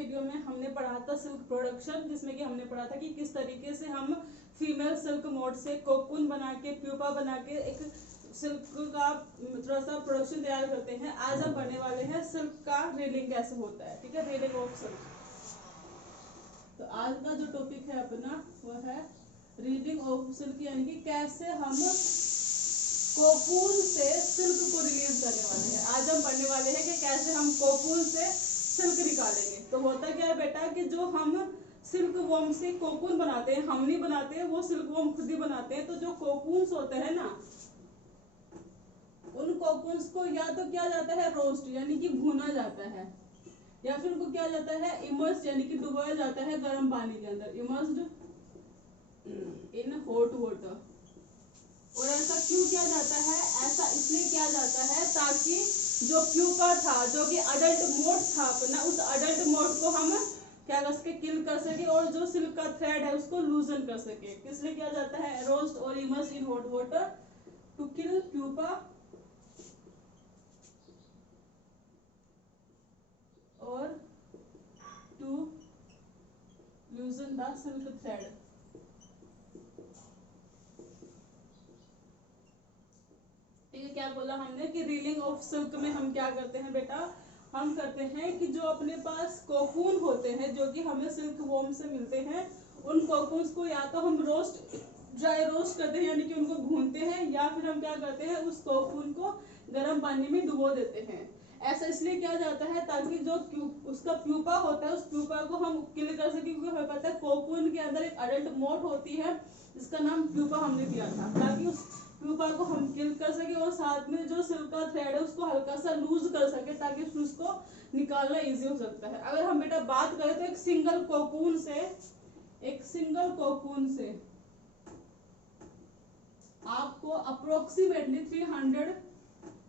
Video में हमने पढ़ा था सिल्क प्रोडक्शन, जिसमें कि हमने पढ़ा था कि किस तरीके से हम फीमेल सिल्क मोड से कोकून बना के प्यूपा बना के एक सिल्क का थोड़ा सा प्रोडक्शन तैयार करते हैं। आज हम पढ़ने वाले हैं सिल्क का रीलिंग कैसे होता है। ठीक है, रीलिंग ऑफ सिल्क। तो आज का जो टॉपिक है अपना वो है रीलिंग ऑफ सिल्क, यानी कि कैसे हम कोकून से सिल्क को रिलीज करने वाले हैं। आज हम पढ़ने वाले हैं कि कैसे हम कोकून से सिल्क निकालेंगे। तो होता क्या है बेटा कि जो हम सिल्क वॉर्म से कोकून बनाते हैं, हम नहीं बनाते, वो सिल्क वॉर्म खुद ही बनाते हैं। तो जो कोकून्स होते हैं ना, उन कोकून्स को या तो किया जाता है रोस्ट यानी कि भुना जाता है, या फिर उनको किया जाता है इमर्स यानी कि डुबोया जाता है गर्म पानी के अंदर, इमर्स्ड इन हॉट वाटर। और ऐसा क्यों किया जाता है? ऐसा इसलिए किया जाता है ताकि जो प्यूपा था, जो कि अडल्ट मोड था अपना, उस अडल्ट मोड को हम क्या कर सके, किल कर सके, और जो सिल्क का थ्रेड है उसको लूजन कर सके। किस लिए किया जाता है? रोस्ट और immerse in hot water to kill pupa और to loosen the silk thread. क्या बोला हमने कि रीलिंग ऑफ सिल्क में हम क्या करते हैं बेटा, हम करते हैं कि जो अपने पास कोकून होते हैं जो कि हमें सिल्क वॉर्म से मिलते हैं, उन कोकून्स को या तो हम रोस्ट ड्राई रोस्ट करते हैं यानी कि उनको भूनते हैं, या फिर हम क्या करते हैं उस कोकून को गर्म पानी में डुबो देते हैं। ऐसा इसलिए किया जाता है ताकि जो उसका प्यूपा होता है उस प्यूपा को हम किल कर सके, क्योंकि हमें पता है कोकून के अंदर एक अडल्ट मोड होती है जिसका नाम प्यूपा हमने दिया था, ताकि उस प्यूपा को हम किल कर सके और साथ में जो सिल्क का थ्रेड है उसको हल्का सा लूज कर सके ताकि उसको निकालना इजी हो सकता है। अगर हम बेटा बात करें तो एक सिंगल कोकून से आपको approximately 300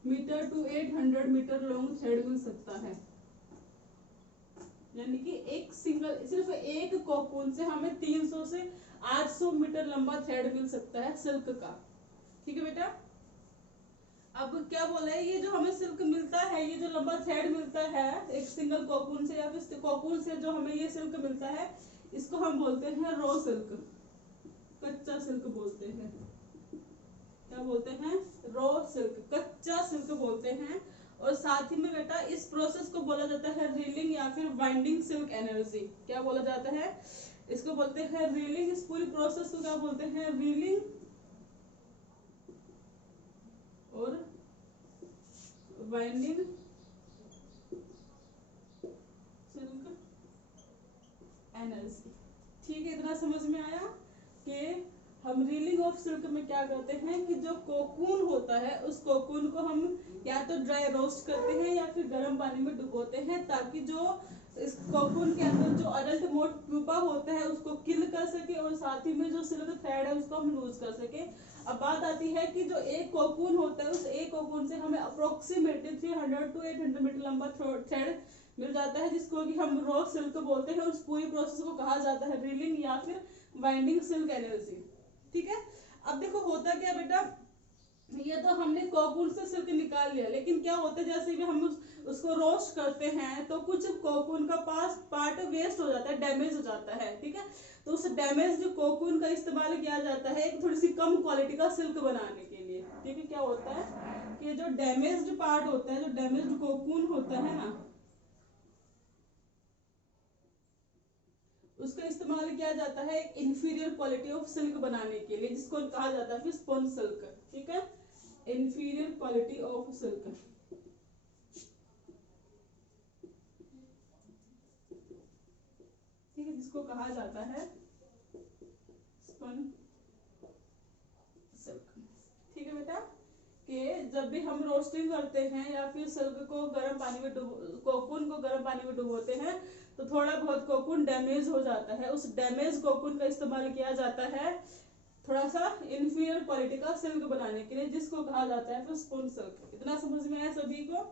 metre to 800 metre long thread मिल सकता है। यानी कि एक सिंगल सिर्फ एक कोकून से हमें 300 से 800 मीटर लंबा थ्रेड मिल सकता है सिल्क का। ठीक है बेटा, अब क्या बोला है, ये जो हमें सिल्क मिलता है, ये जो लंबा थ्रेड मिलता है एक सिंगल कोकून से, या फिर कोकून से जो हमें ये सिल्क मिलता है, इसको हम बोलते हैं रॉ सिल्क, कच्चा सिल्क बोलते हैं। क्या बोलते हैं? रॉ सिल्क, कच्चा सिल्क बोलते हैं। और साथ ही में बेटा इस प्रोसेस को बोला जाता है रीलिंग या फिर वाइंडिंग सिल्क एनर्जी। क्या बोला जाता है? इसको बोलते हैं रीलिंग। इस पूरी प्रोसेस को क्या बोलते हैं? रीलिंग और वाइंडिंग सिल्क एनर्जी। ठीक है, इतना समझ में आया कि हम रीलिंग ऑफ सिल्क में क्या करते हैं कि जो कोकून होता है उस कोकून को हम या तो ड्राई रोस्ट करते हैं या फिर गर्म पानी में डुबोते हैं, ताकि जो इस कोकून के अंदर जो अडल्ट मोड प्यूपा होता है उसको किल कर सके, और साथ ही में जो सिल्क थ्रेड है उसको हम लूज कर सके। अब बात आती है कि जो एक कोकून होता है उस एक कोकून से हमें अप्रोक्सीमेटली 300 टू 800 मीटर लंबा थ्रेड मिल जाता है, जिसको कि हम रॉ सिल्क बोलते हैं। उस पूरी प्रोसेस को कहा जाता है रीलिंग या फिर वाइंडिंग सिल्क एनर्जी। ठीक है, अब देखो होता क्या बेटा, ये तो हमने कोकून से सिल्क निकाल लिया, लेकिन क्या होता है जैसे भी हम उसको रोस्ट करते हैं तो कुछ कोकून का पार्ट वेस्ट हो जाता है, डैमेज हो जाता है। ठीक है, तो उस डैमेज कोकून का इस्तेमाल किया जाता है एक थोड़ी सी कम क्वालिटी का सिल्क बनाने के लिए। ठीक है, क्या होता है कि जो डैमेज्ड पार्ट होता है, जो डैमेज्ड कोकून होता है ना, उसका इस्तेमाल किया जाता है एक इंफीरियर क्वालिटी ऑफ सिल्क बनाने के लिए, जिसको कहा जाता है फिर स्पॉन्ज सिल्क। ठीक है, इंफीरियर क्वालिटी ऑफ सिल्क। ठीक है, जिसको कहा जाता है स्पॉन्ज सिल्क। ठीक है बेटा, कि जब भी हम रोस्टिंग करते हैं या फिर सिल्क को गर्म पानी में कोकून को गर्म पानी में डुबोते हैं तो थोड़ा बहुत कोकून डैमेज हो जाता है। उस डैमेज कोकून का इस्तेमाल किया जाता है थोड़ा सा इंफीरियर क्वालिटी का सिल्क बनाने के लिए, जिसको कहा जाता है फिर स्पॉन्ज सिल्क। इतना समझ में आया सभी को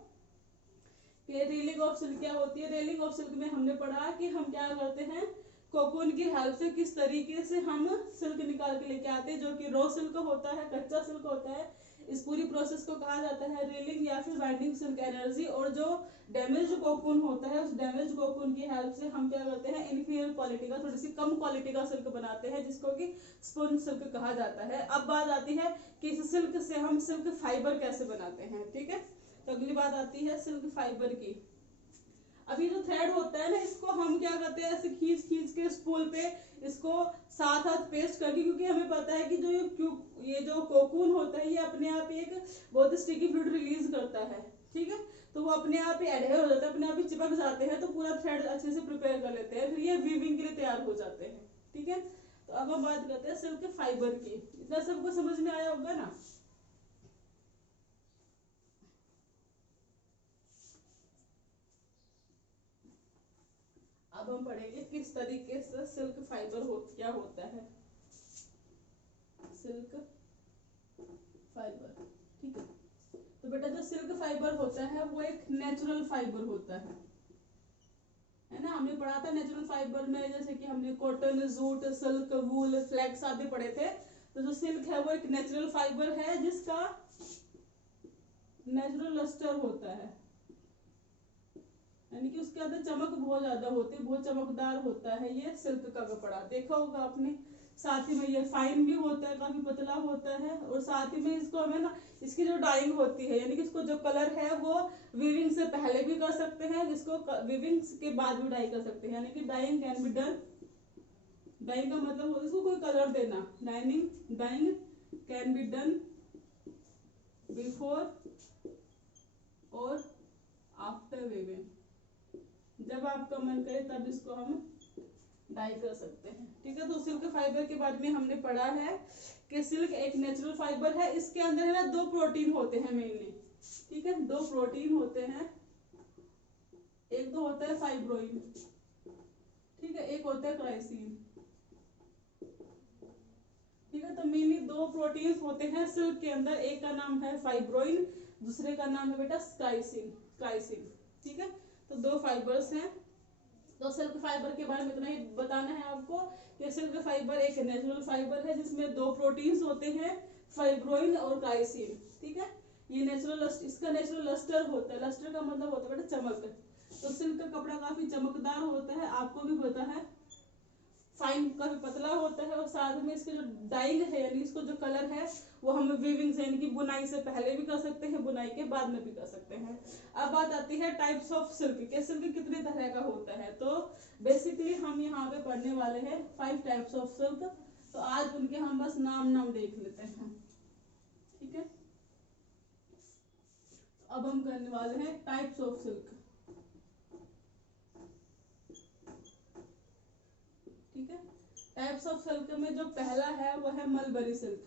कि रीलिंग ऑफ सिल्क क्या होती है? रीलिंग ऑफ सिल्क में हमने पढ़ा कि हम क्या करते हैं, कोकून की हेल्प से किस तरीके से हम सिल्क निकाल के लेके आते हैं, जो कि रॉ सिल्क होता है, कच्चा सिल्क होता है, इस पूरी प्रोसेस को कहा जाता है रीलिंग या फिर बाइंडिंग सिल्क एनर्जी। और जो डैमेज कोकून होता है उस डैमेज कोकून की हेल्प से हम क्या करते हैं, इन्फीरियर क्वालिटी का, थोड़ी सी कम क्वालिटी का सिल्क बनाते हैं, जिसको कि स्पून सिल्क कहा जाता है। अब बात आती है कि इस सिल्क से हम सिल्क फाइबर कैसे बनाते हैं। ठीक है, तो अगली बात आती है सिल्क फाइबर की। अभी जो थ्रेड होता है ना, इसको हम क्या करते हैं, ऐसे खींच खींच के स्पूल पे इसको साथ साथ पेस्ट करके, क्योंकि हमें पता है कि जो ये जो कोकून होता है ये अपने आप ही एक बहुत स्टिकी फ्लूइड रिलीज करता है। ठीक है, तो वो अपने आप ही एडहेयर हो जाता है, अपने आप ही चिपक जाते हैं, तो पूरा थ्रेड अच्छे से प्रिपेयर कर लेते हैं, फिर ये वीविंग के लिए तैयार हो जाते हैं। ठीक है, तो अब हम बात करते हैं सिल्क फाइबर की। इतना सबको समझ में आया होगा ना। अब हम पढ़ेंगे किस तरीके से सिल्क फाइबर क्या होता है। सिल्क फाइबर, ठीक है। तो बेटा जो सिल्क फाइबर होता है वो एक नेचुरल फाइबर होता है ना। हमने पढ़ा था नेचुरल फाइबर में, जैसे कि हमने कॉटन, जूट, सिल्क, वूल, फ्लैक्स आदि पढ़े थे। तो जो सिल्क है वो एक नेचुरल फाइबर है जिसका नेचुरल लस्टर होता है, यानी कि उसके अंदर चमक बहुत ज्यादा होती है, बहुत चमकदार होता है ये सिल्क का कपड़ा। देखा होगा आपने। साथ ही में ये फाइन भी होता है, काफी पतला होता है, और साथ ही में इसको हमें ना, इसकी जो डाइंग होती है, यानी कि इसको जो कलर है वो वीविंग से पहले भी कर सकते हैं, इसको वीविंग के बाद भी डाई कर सकते हैं, यानी कि dyeing can be done. Dyeing का मतलब होता है इसको कोई कलर देना। Dyeing can be done before और आफ्टर वीविंग। जब आपका मन करे तब इसको हम डाई कर सकते हैं। ठीक है, तो सिल्क फाइबर के बारे में हमने पढ़ा है कि सिल्क एक नेचुरल फाइबर है। इसके अंदर है ना दो प्रोटीन होते हैं मेनली। ठीक है, दो प्रोटीन होते हैं, एक तो होता है फाइब्रोइन, ठीक है, एक होता है क्राइसिन। ठीक है, तो मेनली दो प्रोटीन्स होते हैं सिल्क के अंदर, एक का नाम है फाइब्रोइन, दूसरे का नाम है बेटा क्राइसिन। ठीक है, तो दो फाइबर्स हैं। तो सिल्क फाइबर के बारे में इतना ही बताना है आपको कि सिल्क फाइबर एक नेचुरल फाइबर है जिसमें दो प्रोटीन्स होते हैं, फाइब्रोइन और क्राइसिन। ठीक है, ये इसका नेचुरल लस्टर होता है। लस्टर का मतलब होता है बेटा चमक। तो सिल्क का कपड़ा काफी चमकदार होता है, आपको भी पता है। फाइन काफी पतला होता है, और साथ में इसके जो डाइंग है, यानी इसको जो कलर है वो हम वीविंग से, यानी कि बुनाई से पहले भी कर सकते हैं, बुनाई के बाद में भी कर सकते हैं। अब बात आती है टाइप्स ऑफ सिल्क के। सिल्क कितने तरह का होता है, तो बेसिकली हम यहाँ पे पढ़ने वाले हैं 5 टाइप्स ऑफ सिल्क। तो आज उनके हम बस नाम देख लेते हैं। ठीक है, अब हम करने वाले हैं टाइप्स ऑफ सिल्क। ठीक है, टाइप्स ऑफ सिल्क में जो पहला है वो है मलबरी सिल्क।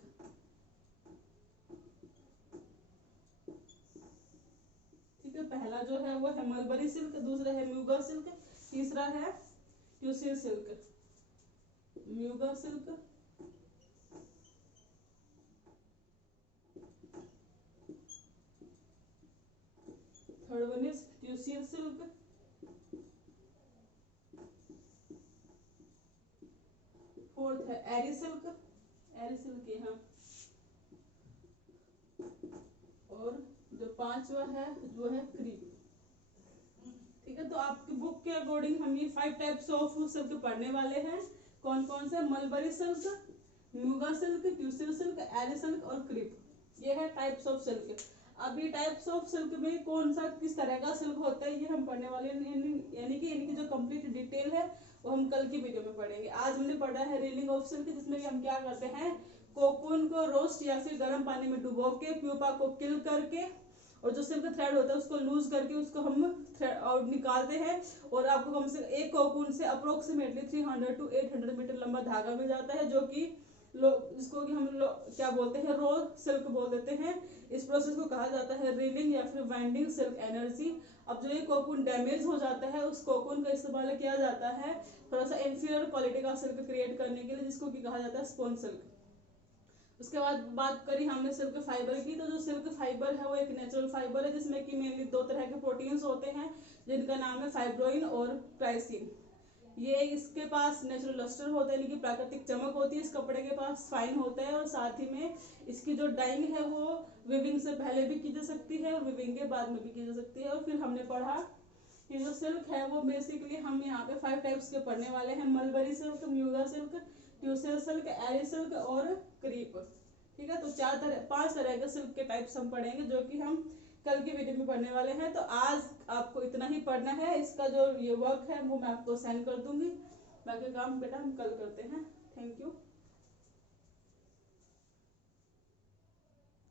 ठीक है, पहला जो है वो है मलबरी सिल्क, दूसरा है म्यूगा सिल्क, तीसरा है ट्यूसिल silk. Muga silk, third one is ट्यूसिल सिल्क, फोर्थ है एरी सिल्क, यहाँ, और जो पांचवा है वो है क्रीप। ठीक है, तो आपकी बुक के अकॉर्डिंग हम ये 5 टाइप्स ऑफ सिल्क पढ़ने वाले हैं। कौन कौन से? Mulberry silk, muga silk, ट्यूसिल silk, एरी सिल्क और क्रीप। ये है टाइप्स ऑफ सिल्क। अब ये टाइप्स ऑफ सिल्क में कौन सा किस तरह का सिल्क होता है ये हम पढ़ने वाले हैं, यानी कि इनकी जो कंप्लीट डिटेल है वो हम कल की वीडियो में पढ़ेंगे। आज हमने पढ़ा है रीलिंग ऑफ सिल्क, जिसमें कि हम क्या करते हैं, कोकून को रोस्ट या फिर गर्म पानी में डुबो के प्यूपा को किल करके और जो सिल्क थ्रेड होता है उसको लूज करके उसको हम आउट निकालते हैं, और आपको कम से एक कोकून से अप्रोक्सीमेटली 300 to 800 मीटर लंबा धागा मिल जाता है, जो कि जिसको कि हम क्या बोलते हैं, रो सिल्क बोल देते हैं। इस प्रोसेस को कहा जाता है रीलिंग या फिर वाइंडिंग सिल्क एनर्जी। अब जो ये कोकून डैमेज हो जाता है उस कोकून का इस्तेमाल किया जाता है थोड़ा सा इंफीरियर क्वालिटी का सिल्क क्रिएट करने के लिए, जिसको कि कहा जाता है स्पोन सिल्क। उसके बाद बात करी हमने सिल्क फाइबर की, तो जो सिल्क फाइबर है वो एक नेचुरल फाइबर है जिसमें कि मेनली 2 तरह के प्रोटीन्स होते हैं जिनका नाम है फाइब्रोइन और क्राइसिन। ये इसके पास नेचुरल लस्टर होता है, यानी कि प्राकृतिक चमक होती है इस कपड़े के पास, फाइन होता है, और साथ ही में इसकी जो डाइंग है वो विविंग से पहले भी की जा सकती है और विविंग के बाद में भी की जा सकती है। और फिर हमने पढ़ा ये जो सिल्क है वो बेसिकली हम यहाँ पे 5 टाइप्स के पढ़ने वाले हैं, mulberry silk, muga silk, ट्यूसर silk, एरी सिल्क और क्रीप। ठीक है, तो 5 तरह के सिल्क के टाइप्स हम पढ़ेंगे जो कि हम कल की वीडियो में पढ़ने वाले हैं। तो आज आपको इतना ही पढ़ना है, इसका जो ये वर्क है वो मैं आपको सेंड कर दूंगी, बाकी काम बेटा हम कल करते हैं। Thank you.